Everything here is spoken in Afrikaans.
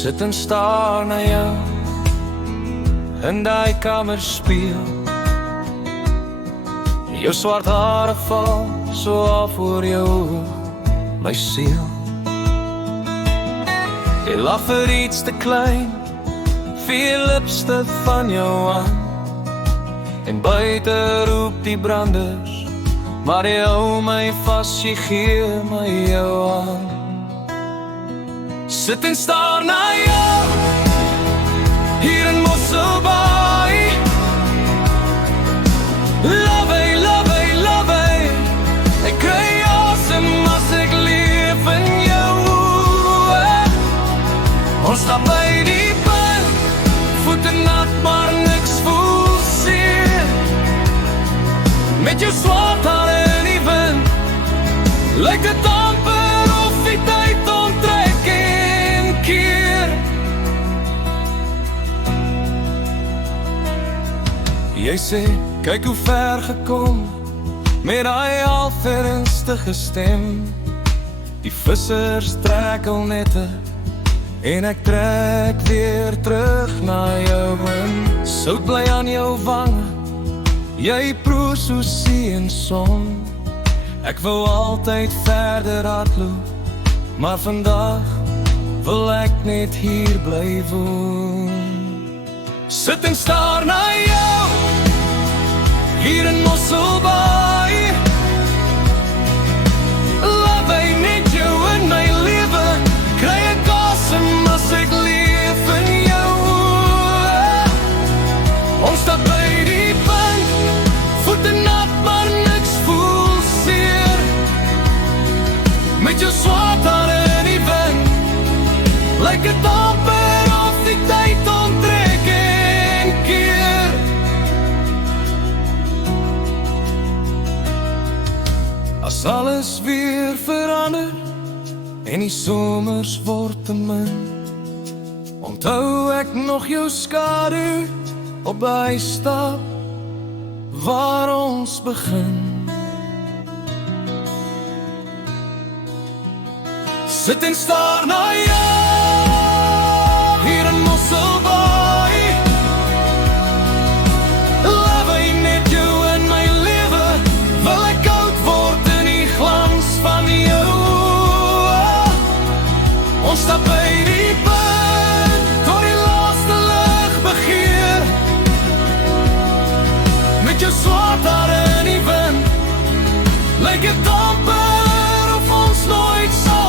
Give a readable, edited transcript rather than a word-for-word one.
sit en staar na jou in die kamerspieël. Jou swart hare val so af oor jou oog, my siel. Jy lag vir iets te klein, veel lipstif van jou aan, en buite roep die branders, maar jy hou my vas, jy gee my jou aan. Sit en staar na jou, hier in Mosselbaai. Love, love, love, ek kry asem as ek leef in jou oë. Ons stap by die punt, voete nat maar niks voel seer. Met jou swart hare in die wind, lyk het amper of die tyd onttrek en keer. Jy sê, kyk hoe ver gekom, met die half ernstige stem. Die vissers trek al nette, en ek trek weer terug na jou wind. Sout bly aan jou wange, jy proe so see en son. Ek wil altyd verder hardloop, maar vandag wil ek net hier bly woon. Sit en staar na jou, hier in Mosselbaai. Love, hy net jou in my lewe, kry ek asem as ek leef in jou oë. Ons stap by die punt, voete nat maar niks voel seer. Met jou swart hare in die wind, lyk het amper of die tyd onttrek en keer. As alles weer verander en die somers word te min, onthou ek nog jou skadu op die stap waar ons begin. Sit en staar na jou, hier in Mosselbaai. Love, hy net jou in my lewe, wil ek oud word in die glans van jou. Ons stap by die punt, tot die laaste lig begeer. Met jou swart hare in die wind, lyk het amper of ons nooit sal